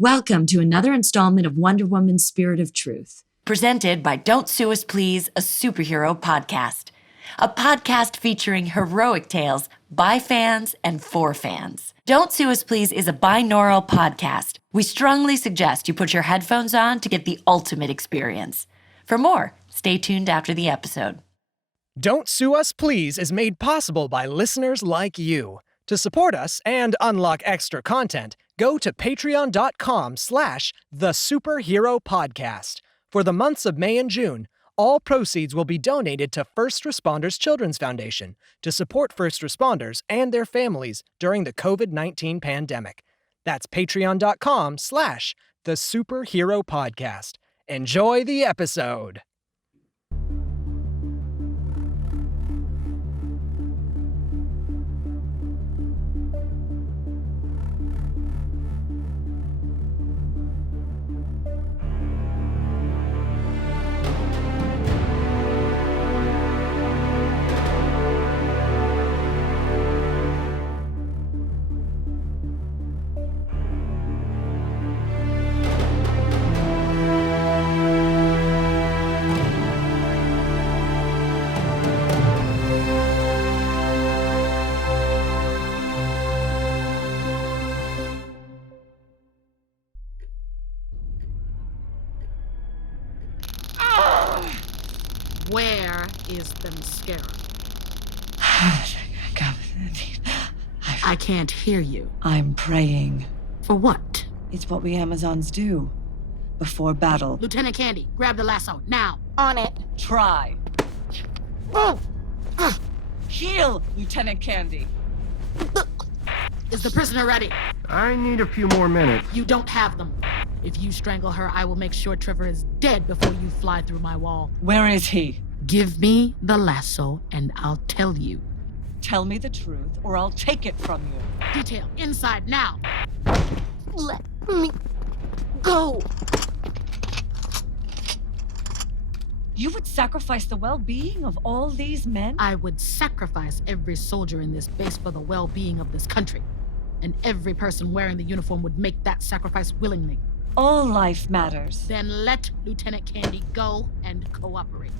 Welcome to another installment of Wonder Woman's Spirit of Truth. Presented by Don't Sue Us Please, a superhero podcast. A podcast featuring heroic tales by fans and for fans. Don't Sue Us Please is a binaural podcast. We strongly suggest you put your headphones on to get the ultimate experience. For more, stay tuned after the episode. Don't Sue Us Please is made possible by listeners like you. To support us and unlock extra content, go to patreon.com/thesuperheropodcast. For the months of May and June, all proceeds will be donated to First Responders Children's Foundation to support first responders and their families during the COVID-19 pandemic. That's patreon.com/thesuperheropodcast. Enjoy the episode. Where is the mascara? I can't hear you. I'm praying. For what? It's what we Amazons do. Before battle. Lieutenant Candy, grab the lasso, now. On it. Try. Oh! Heal, Lieutenant Candy. Is the prisoner ready? I need a few more minutes. You don't have them. If you strangle her, I will make sure Trevor is dead before you fly through my wall. Where is he? Give me the lasso and I'll tell you. Tell me the truth, or I'll take it from you. Detail, inside, now. Let me go. You would sacrifice the well-being of all these men? I would sacrifice every soldier in this base for the well-being of this country. And every person wearing the uniform would make that sacrifice willingly. All life matters. Then let Lieutenant Candy go and cooperate.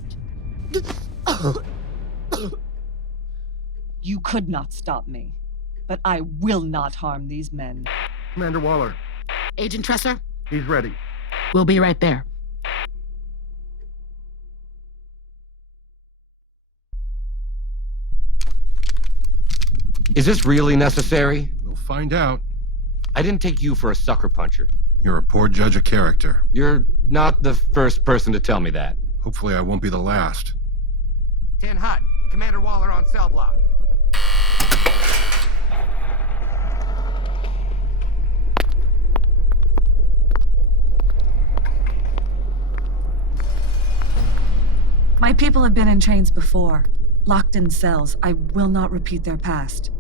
You could not stop me, but I will not harm these men. Commander Waller, Agent Tresser, he's ready. we'll be right there. Is this really necessary? We'll find out. I didn't take you for a sucker puncher. You're a poor judge of character. You're not the first person to tell me that. Hopefully I won't be the last. 10 hot. Commander Waller on cell block. My people have been in chains before, locked in cells. I will not repeat their past.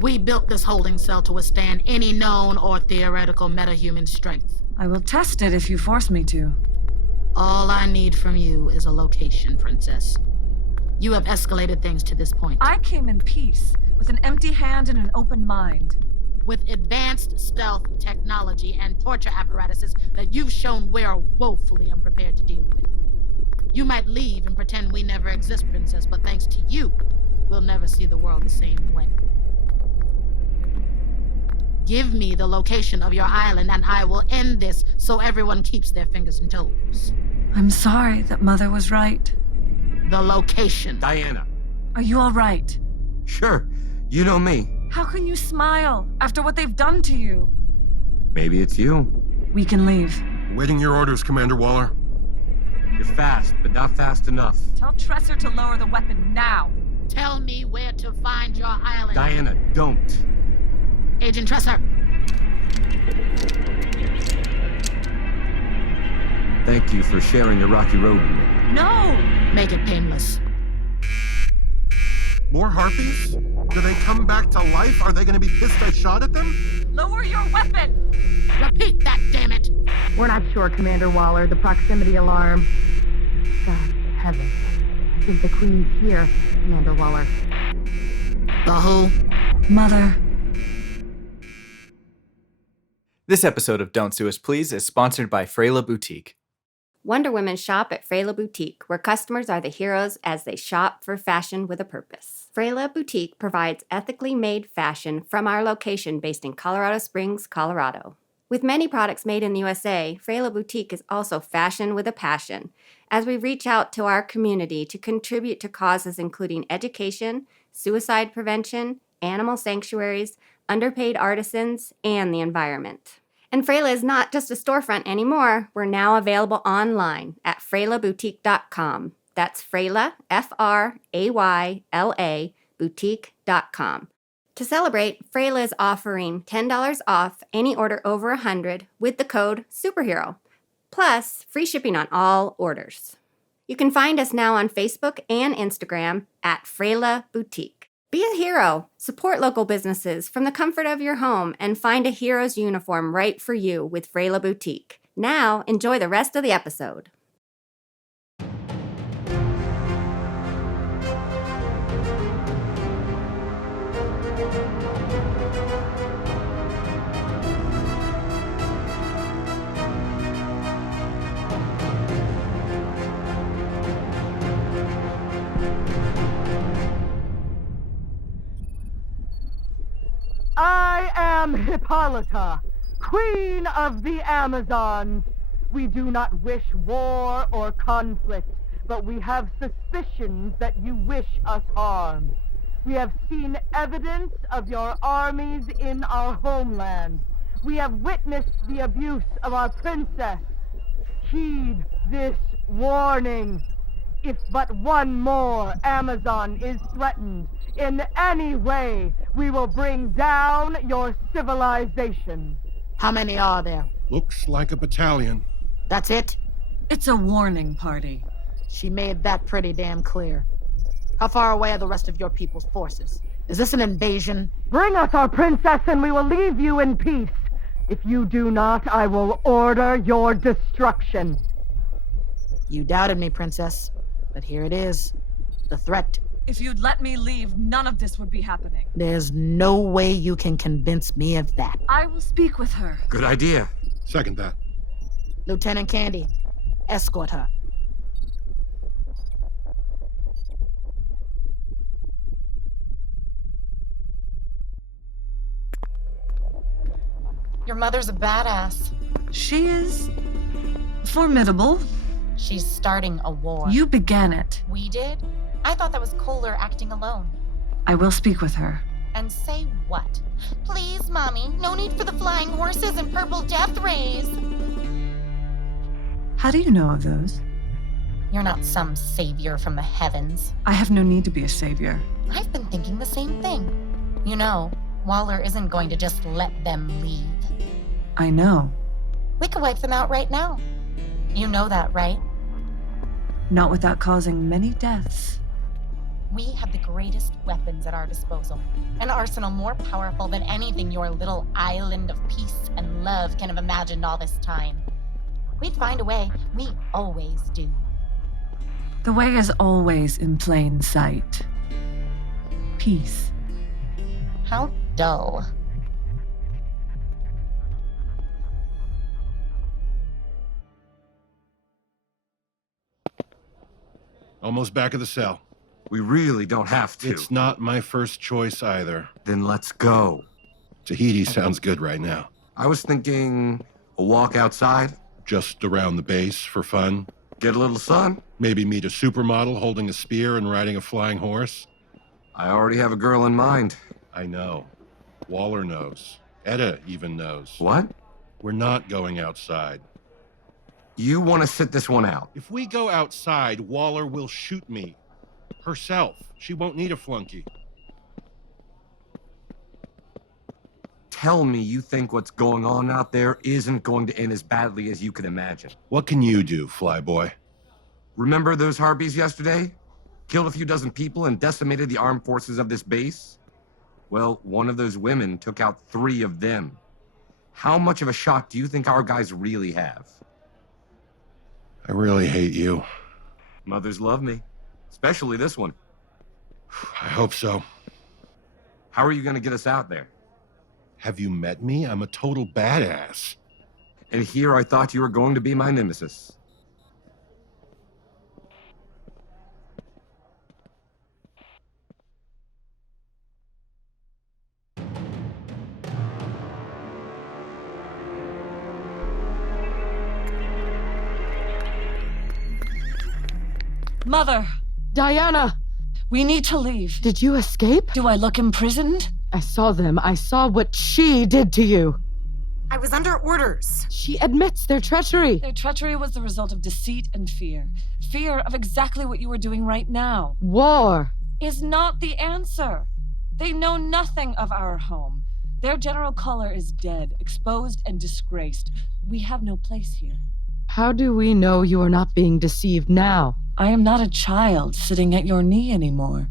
We built this holding cell to withstand any known or theoretical metahuman strength. I will test it if you force me to. All I need from you is a location, Princess. You have escalated things to this point. I came in peace, with an empty hand and an open mind. With advanced stealth technology and torture apparatuses that you've shown we're woefully unprepared to deal with. You might leave and pretend we never exist, Princess, but thanks to you, we'll never see the world the same way. Give me the location of your island and I will end this so everyone keeps their fingers and toes. I'm sorry that Mother was right. The location. Diana. Are you all right? Sure, you know me. How can you smile after what they've done to you? Maybe it's you. We can leave. Awaiting your orders, Commander Waller. You're fast, but not fast enough. Tell Tresser to lower the weapon now. Tell me where to find your island. Diana, don't. Agent Tresser. Thank you for sharing your rocky road with me. No! Make it painless. More harpies? Do they come back to life? Are they going to be pissed I shot at them? Lower your weapon! Repeat that, damn it! We're not sure, Commander Waller. The proximity alarm. God, heaven. I think the Queen's here, Commander Waller. The who? Mother. This episode of Don't Sue Us Please is sponsored by Freyla Boutique. Wonder Women shop at Freyla Boutique, where customers are the heroes as they shop for fashion with a purpose. Freyla Boutique provides ethically made fashion from our location based in Colorado Springs, Colorado. With many products made in the USA, Freyla Boutique is also fashion with a passion, as we reach out to our community to contribute to causes including education, suicide prevention, animal sanctuaries, underpaid artisans, and the environment. And Freyla is not just a storefront anymore. We're now available online at freylaboutique.com. That's Freyla, F-R-A-Y-L-A, boutique.com. To celebrate, Freyla is offering $10 off any order over 100 with the code SUPERHERO, plus free shipping on all orders. You can find us now on Facebook and Instagram at Freyla Boutique. Be a hero, support local businesses from the comfort of your home, and find a hero's uniform right for you with Freyla Boutique. Now, enjoy the rest of the episode. I am Hippolyta, Queen of the Amazons. We do not wish war or conflict, but we have suspicions that you wish us harm. We have seen evidence of your armies in our homeland. We have witnessed the abuse of our princess. Heed this warning. If but one more Amazon is threatened in any way, we will bring down your civilization. How many are there? Looks like a battalion. That's it? It's a warning party. She made that pretty damn clear. How far away are the rest of your people's forces? Is this an invasion? Bring us our princess and we will leave you in peace. If you do not, I will order your destruction. You doubted me, princess. But here it is. The threat. If you'd let me leave, none of this would be happening. There's no way you can convince me of that. I will speak with her. Good idea. Second that. Lieutenant Candy, escort her. Your mother's a badass. She is formidable. She's starting a war. You began it. We did? I thought that was Kohler acting alone. I will speak with her. And say what? Please, Mommy, no need for the flying horses and purple death rays. How do you know of those? You're not some savior from the heavens. I have no need to be a savior. I've been thinking the same thing. You know, Waller isn't going to just let them leave. I know. We could wipe them out right now. You know that, right? Not without causing many deaths. We have the greatest weapons at our disposal. An arsenal more powerful than anything your little island of peace and love can have imagined all this time. We'd find a way. We always do. The way is always in plain sight. Peace. How dull. Almost back of the cell. We really don't have to. It's not my first choice either. Then let's go. Tahiti sounds good right now. I was thinking a walk outside. Just around the base for fun. Get a little sun. Maybe meet a supermodel holding a spear and riding a flying horse. I already have a girl in mind. I know. Waller knows. Etta even knows. What? We're not going outside. You want to sit this one out? If we go outside, Waller will shoot me. Herself. She won't need a flunky. Tell me you think what's going on out there isn't going to end as badly as you can imagine. What can you do, Flyboy? Remember those harpies yesterday? Killed a few dozen people and decimated the armed forces of this base? Well, one of those women took out 3 of them. How much of a shot do you think our guys really have? I really hate you. Mothers love me. Especially this one. I hope so. How are you going to get us out there? Have you met me? I'm a total badass. And here I thought you were going to be my nemesis. Mother, Diana, we need to leave. did you escape? Do I look imprisoned? I saw them. I saw what she did to you. I was under orders. She admits their treachery. Their treachery was the result of deceit and fear. Fear of exactly what you are doing right now. War. Is not the answer. They know nothing of our home. Their general color is dead, exposed and disgraced. We have no place here. How do we know you are not being deceived now? I am not a child sitting at your knee anymore.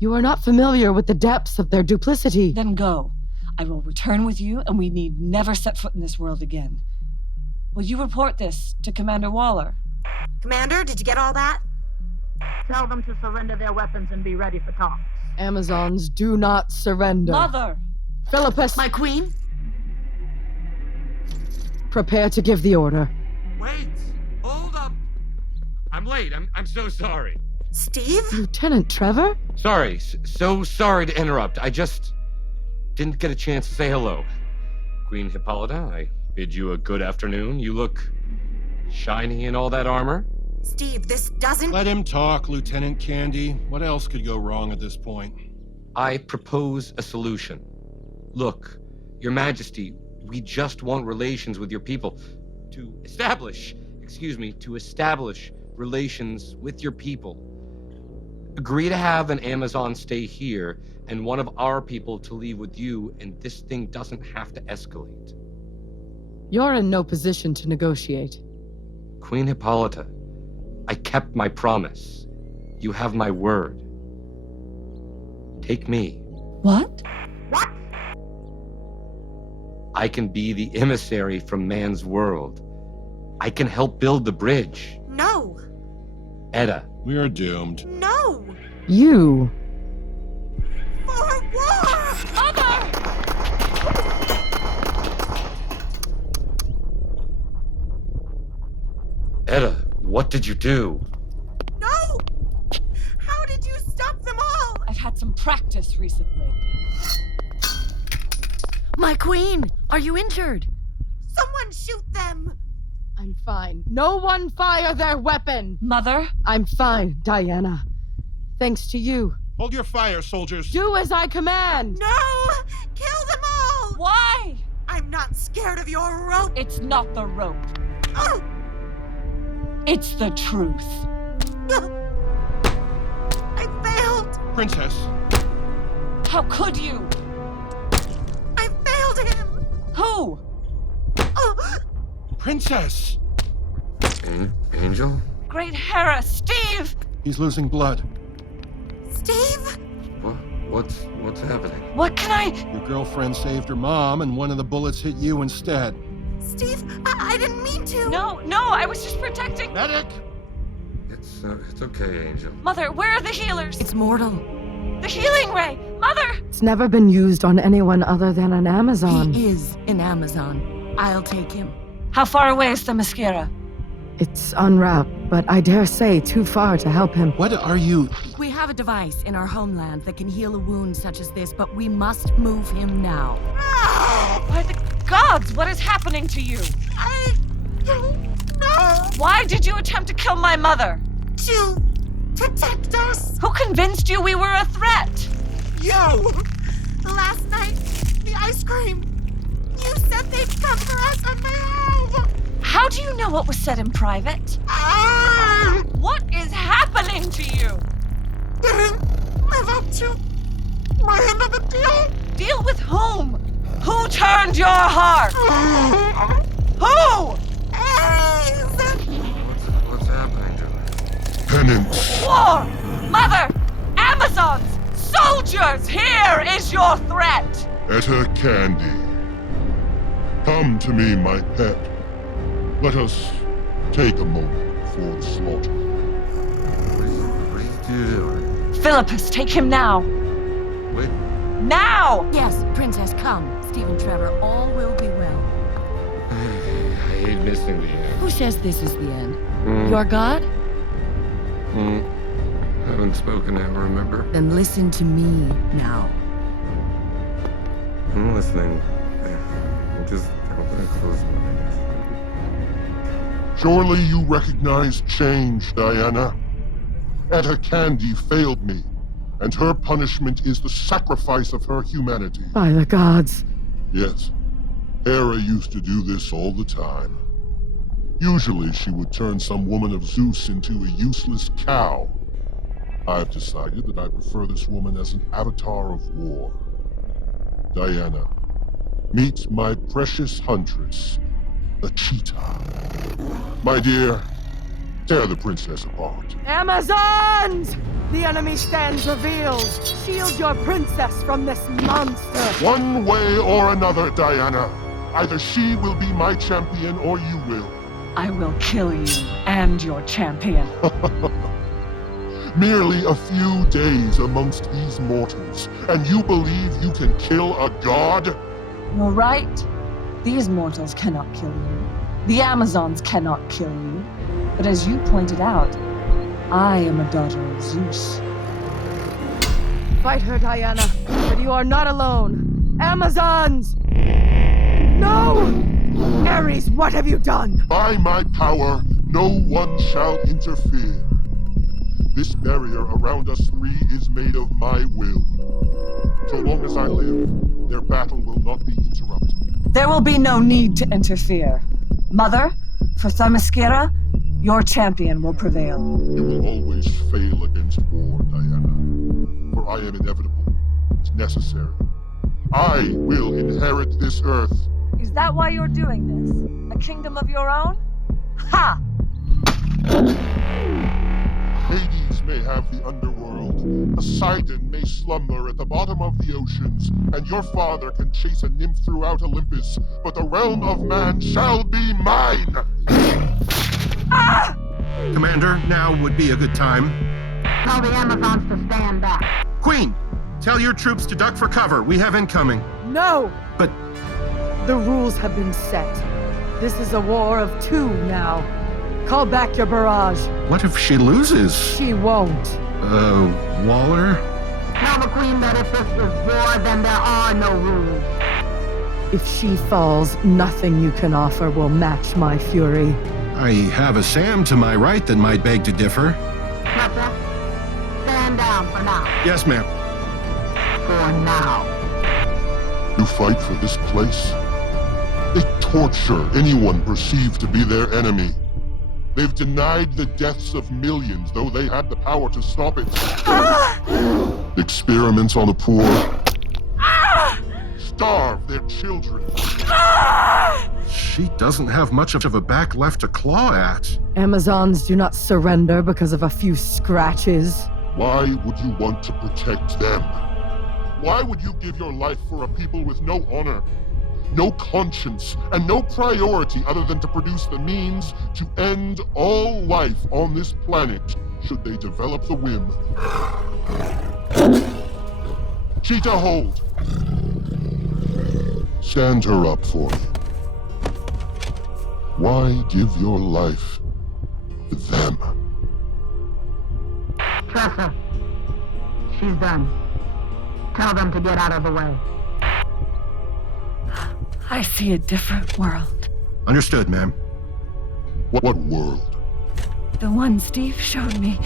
You are not familiar with the depths of their duplicity. Then go. I will return with you, and we need never set foot in this world again. Will you report this to Commander Waller? Commander, did you get all that? Tell them to surrender their weapons and be ready for talks. Amazons do not surrender. Mother! Philippus, My queen? prepare to give the order. Wait! Hold up! I'm late. I'm so sorry. Steve? Lieutenant Trevor? Sorry. So sorry to interrupt. I just didn't get a chance to say hello. Queen Hippolyta, I bid you a good afternoon. You look shiny in all that armor. Steve, this doesn't... Let him talk, Lieutenant Candy. What else could go wrong at this point? I propose a solution. Look, Your Majesty, we just want relations with your people to establish relations with your people. Agree to have an Amazon stay here and one of our people to leave with you, and this thing doesn't have to escalate. You're in no position to negotiate. Queen Hippolyta, I kept my promise. You have my word. Take me. What? What? I can be the emissary from man's world. I can help build the bridge. No. Etta. We are doomed. No. You. For war! Mother! Etta, what did you do? No! How did you stop them all? I've had some practice recently. My queen, are you injured? Someone shoot them! I'm fine. No one fire their weapon! Mother? I'm fine, Diana. Thanks to you. Hold your fire, soldiers. Do as I command! No! Kill them all! Why? I'm not scared of your rope! It's not the rope. Oh! It's the truth. I failed! Princess. How could you? I failed him! Who? Oh! Princess! Angel? Great Hera, Steve! He's losing blood. Steve? What's happening? What can I... Your girlfriend saved her mom, and one of the bullets hit you instead. Steve, I didn't mean to. No, I was just protecting... Medic! It's okay, Angel. Mother, where are the healers? It's mortal. The healing ray! Mother! It's never been used on anyone other than an Amazon. He is an Amazon. I'll take him. How far away is the Mascara? It's en route, but I dare say too far to help him. What are you... We have a device in our homeland that can heal a wound such as this, but we must move him now. By the gods, what is happening to you? I don't know. Why did you attempt to kill my mother? To protect us. Who convinced you we were a threat? You! Last night, the ice cream. You said they'd come for us at my home. How do you know what was said in private? What is happening to you? Didn't live up to my end of the deal. Deal with whom? Who turned your heart? Who? What's happening to me? Penance. War! Mother! Amazons! Soldiers! Here is your threat! Etta Candy. Come to me, my pet. Let us take a moment for the slaughter. What are you doing? Philippus, take him now. Wait. Now! Yes, Princess, come. Stephen Trevor, all will be well. I hate missing the end. Who says this is the end? Mm. Your God? Haven't spoken ever, remember? Then listen to me now. I'm listening. Just don't close my eyes. Surely you recognize change, Diana. Etta Candy failed me, and her punishment is the sacrifice of her humanity. By the gods. Yes, Hera used to do this all the time. Usually she would turn some woman of Zeus into a useless cow. I've decided that I prefer this woman as an avatar of war. Diana, meet my precious huntress, the cheetah. My dear, tear the princess apart. Amazons! The enemy stands revealed. Shield your princess from this monster. One way or another, Diana. Either she will be my champion or you will. I will kill you and your champion. Merely a few days amongst these mortals, and you believe you can kill a god? You're right. These mortals cannot kill you. The Amazons cannot kill you. But as you pointed out, I am a daughter of Zeus. Fight her, Diana, but you are not alone. Amazons! No! Ares, what have you done? By my power, no one shall interfere. This barrier around us three is made of my will. So long as I live, their battle will not be interrupted. There will be no need to interfere. Mother, for Themyscira, your champion will prevail. You will always fail against war, Diana. For I am inevitable. It's necessary. I will inherit this earth. Is that why you're doing this? A kingdom of your own? Ha! Hades may have the underworld, Poseidon may slumber at the bottom of the oceans, and your father can chase a nymph throughout Olympus, but the realm of man shall be mine! Ah! Commander, now would be a good time. Tell the Amazons to stand back. Queen, tell your troops to duck for cover. We have incoming. No! But the rules have been set. This is a war of two now. Call back your barrage. what if she loses? She won't. Waller? Tell the Queen that if this is war, then there are no rules. If she falls, nothing you can offer will match my fury. I have a Sam to my right that might beg to differ. Fletcher, stand down for now. Yes, ma'am. For now. You fight for this place? They torture anyone perceived to be their enemy. They've denied the deaths of millions, though they had the power to stop it. Experiments on the poor. Starve their children. She doesn't have much of a back left to claw at. Amazons do not surrender because of a few scratches. Why would you want to protect them? Why would you give your life for a people with no honor, no conscience, and no priority other than to produce the means to end all life on this planet, should they develop the whim? Cheetah, hold! Stand her up for me. Why give your life to them? Tressa, she's done. Tell them to get out of the way. I see a different world. Understood, ma'am. What world? The one Steve showed me.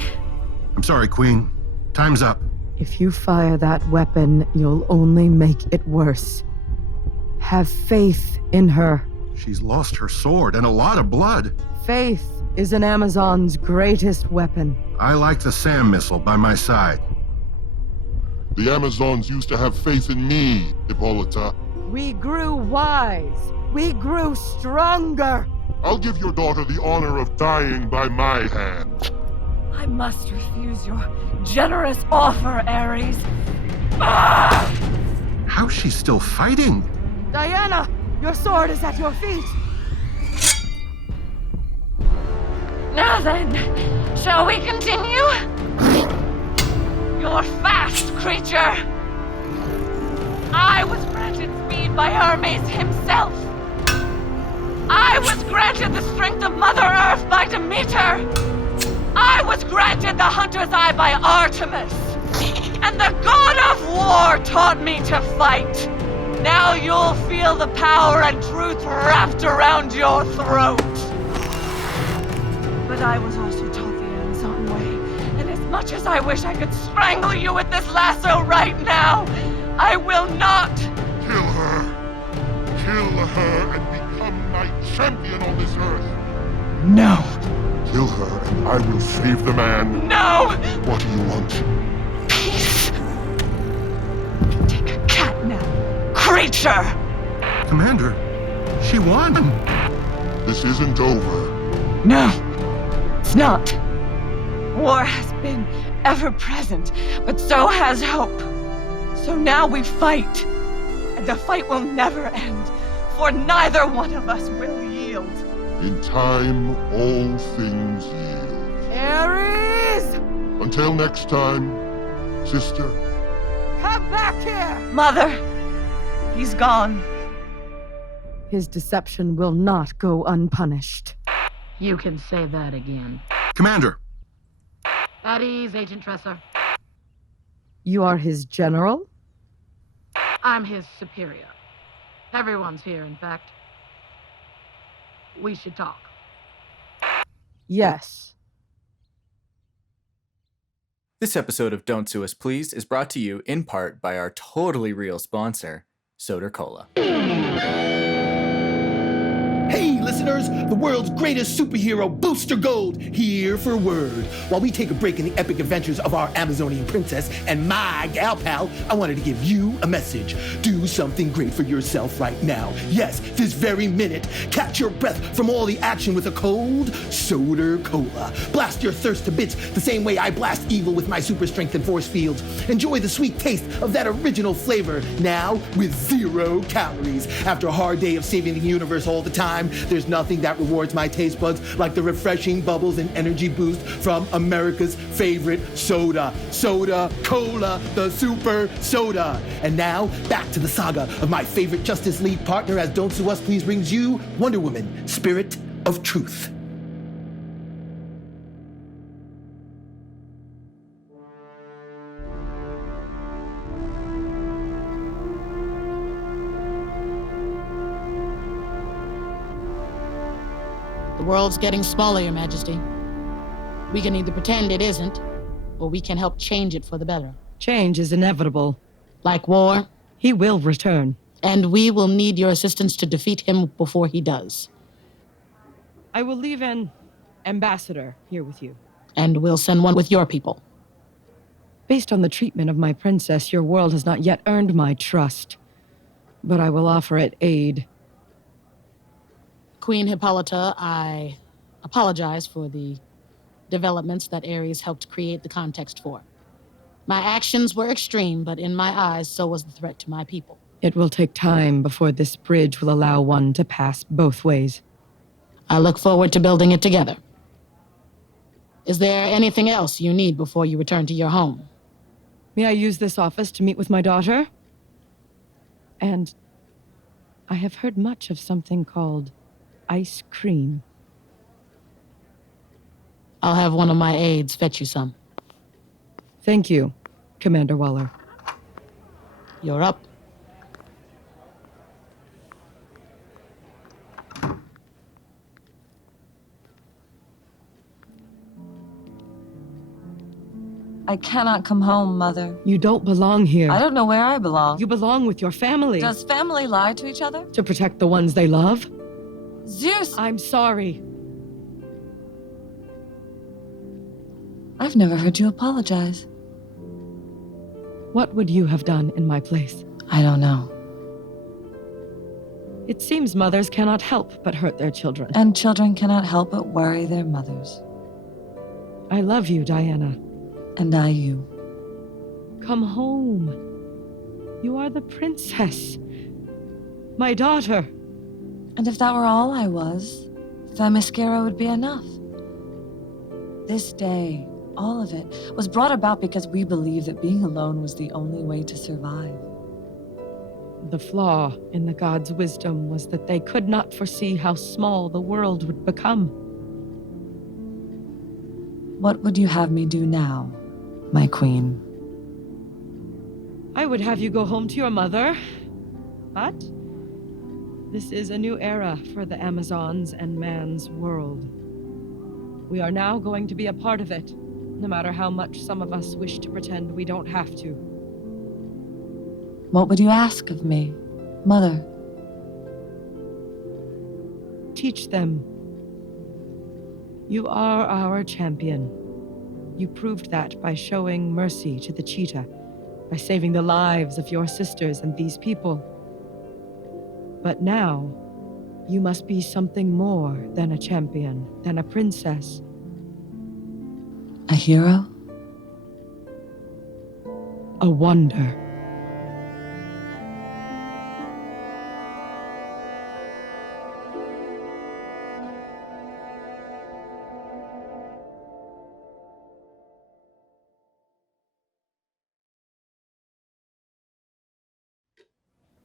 I'm sorry, Queen. Time's up. If you fire that weapon, you'll only make it worse. Have faith in her. She's lost her sword and a lot of blood. Faith is an Amazon's greatest weapon. I like the SAM missile by my side. The Amazons used to have faith in me, Hippolyta. We grew wise. We grew stronger. I'll give your daughter the honor of dying by my hand. I must refuse your generous offer, Ares. Ah! How's she still fighting? Diana, your sword is at your feet. Now then, shall we continue? You're fast, creature. I was granted speed by Hermes himself. I was granted the strength of Mother Earth by Demeter. I was granted the Hunter's Eye by Artemis. And the god of war taught me to fight. Now you'll feel the power and truth wrapped around your throat. But I was also taught the Amazon way. And as much as I wish I could strangle you with this lasso right now, I will not. Kill her. Kill her and become my champion on this earth. No. Kill her and I will save the man. No! What do you want? Peace. Take a cat now. Creature! Commander, she won. This isn't over. No, it's not. War has been ever present, but so has hope. So now we fight. And the fight will never end, for neither one of us will yield. In time, all things yield. Ares! Until next time, sister. Come back here! Mother, he's gone. His deception will not go unpunished. You can say that again. Commander. At ease, Agent Tresser. You are his general? I'm his superior. Everyone's here, in fact. We should talk. Yes. This episode of Don't Sue Us Please is brought to you in part by our totally real sponsor, Soda Cola. Hey, listeners, the world's greatest superhero, Booster Gold, here for a word. While we take a break in the epic adventures of our Amazonian princess and my gal pal, I wanted to give you a message. Do something great for yourself right now. Yes, this very minute. Catch your breath from all the action with a cold Soda Cola. Blast your thirst to bits the same way I blast evil with my super strength and force fields. Enjoy the sweet taste of that original flavor, now with 0 calories. After a hard day of saving the universe all the time, there's nothing that rewards my taste buds like the refreshing bubbles and energy boost from America's favorite soda. Soda Cola, the super soda. And now, back to the saga of my favorite Justice League partner as Don't Sue Us Please brings you Wonder Woman, Spirit of Truth. The world's getting smaller, Your Majesty. We can either pretend it isn't, or we can help change it for the better. Change is inevitable. Like war? He will return. And we will need your assistance to defeat him before he does. I will leave an ambassador here with you. And we'll send one with your people. Based on the treatment of my princess, your world has not yet earned my trust. But I will offer it aid. Queen Hippolyta, I apologize for the developments that Ares helped create the context for. My actions were extreme, but in my eyes, so was the threat to my people. It will take time before this bridge will allow one to pass both ways. I look forward to building it together. Is there anything else you need before you return to your home? May I use this office to meet with my daughter? And I have heard much of something called ice cream. I'll have one of my aides fetch you some. Thank you, Commander Waller. You're up. I cannot come home, Mother. You don't belong here. I don't know where I belong. You belong with your family. Does family lie to each other? To protect the ones they love? Zeus! I'm sorry. I've never heard you apologize. What would you have done in my place? I don't know. It seems mothers cannot help but hurt their children. And children cannot help but worry their mothers. I love you, Diana. And I you. Come home. You are the princess. My daughter. And if that were all I was, Themyscira would be enough. This day, all of it, was brought about because we believed that being alone was the only way to survive. The flaw in the gods' wisdom was that they could not foresee how small the world would become. What would you have me do now, my queen? I would have you go home to your mother, but this is a new era for the Amazons and man's world. We are now going to be a part of it, no matter how much some of us wish to pretend we don't have to. What would you ask of me, Mother? Teach them. You are our champion. You proved that by showing mercy to the cheetah, by saving the lives of your sisters and these people. But now, you must be something more than a champion, than a princess. A hero? A wonder.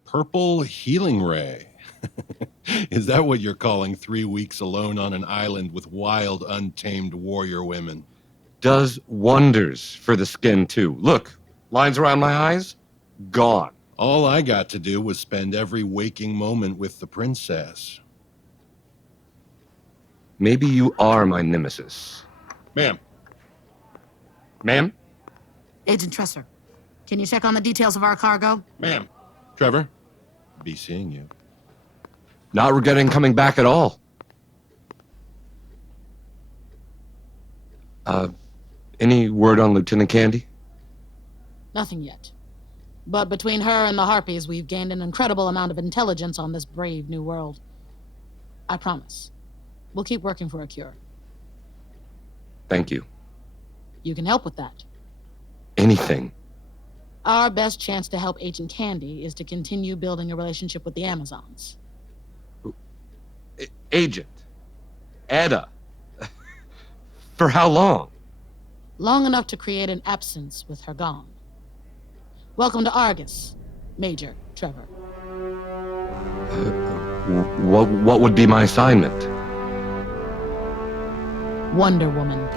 Purple healing ray. Is that what you're calling 3 weeks alone on an island with wild, untamed warrior women? Does wonders for the skin, too. Look, lines around my eyes, gone. All I got to do was spend every waking moment with the princess. Maybe you are my nemesis. Ma'am. Ma'am? Agent Tresser, can you check on the details of our cargo? Ma'am. Trevor, be seeing you. Not regretting coming back at all. Any word on Lieutenant Candy? Nothing yet. But between her and the Harpies, we've gained an incredible amount of intelligence on this brave new world. I promise. We'll keep working for a cure. Thank you. You can help with that. Anything. Our best chance to help Agent Candy is to continue building a relationship with the Amazons. Agent. Etta. For how long? Long enough to create an absence with her gone. Welcome to Argus, Major Trevor. What would be my assignment? Wonder Woman.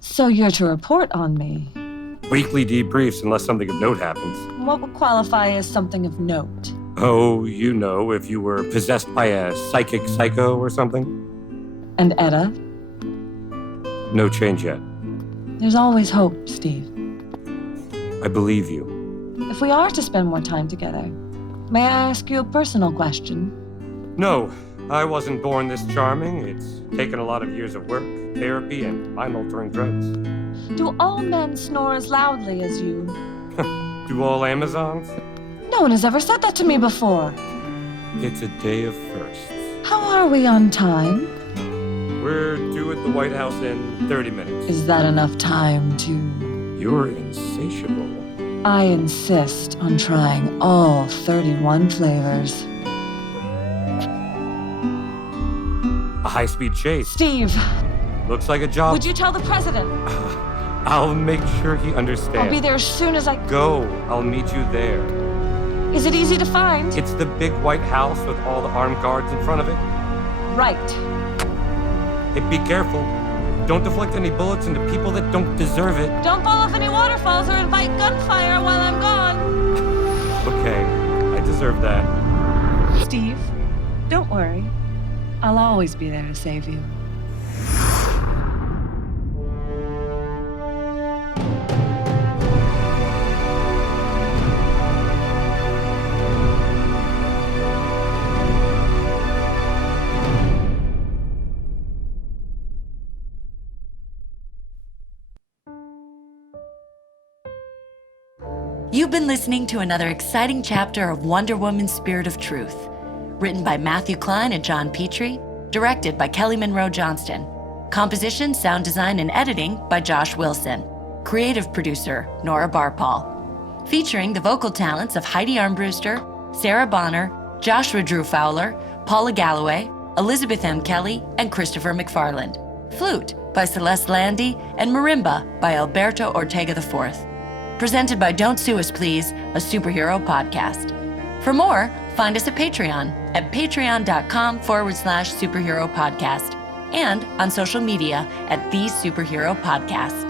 So you're to report on me. Weekly debriefs unless something of note happens. What would qualify as something of note? Oh, you know, if you were possessed by a psychic psycho or something. And Etta? No change yet. There's always hope, Steve. I believe you. If we are to spend more time together, may I ask you a personal question? No, I wasn't born this charming. It's taken a lot of years of work, therapy, and mind-altering drugs. Do all men snore as loudly as you? Do all Amazons? No one has ever said that to me before. It's a day of firsts. How are we on time? We're due at the White House in 30 minutes. Is that enough time to... You're insatiable. I insist on trying all 31 flavors. A high-speed chase. Steve! Looks like a job. Would you tell the president? I'll make sure he understands. I'll be there as soon as I... Go. I'll meet you there. Is it easy to find? It's the big White House with all the armed guards in front of it. Right. Hey, be careful. Don't deflect any bullets into people that don't deserve it. Don't fall off any waterfalls or invite gunfire while I'm gone. Okay, I deserve that. Steve, don't worry. I'll always be there to save you. You've been listening to another exciting chapter of Wonder Woman's Spirit of Truth, written by Matthew Klein and John Petrie, directed by Kelly Monroe Johnston. Composition, sound design, and editing by Josh Wilson. Creative producer, Nora Barpaul. Featuring the vocal talents of Heidi Armbruster, Sarah Bonner, Joshua Drew Fowler, Paula Galloway, Elizabeth M. Kelly and Christopher McFarland. Flute by Celeste Landy and Marimba by Alberto Ortega IV. Presented by Don't Sue Us Please, a superhero podcast. For more, find us at Patreon at patreon.com/superhero podcast and on social media at The Superhero Podcast.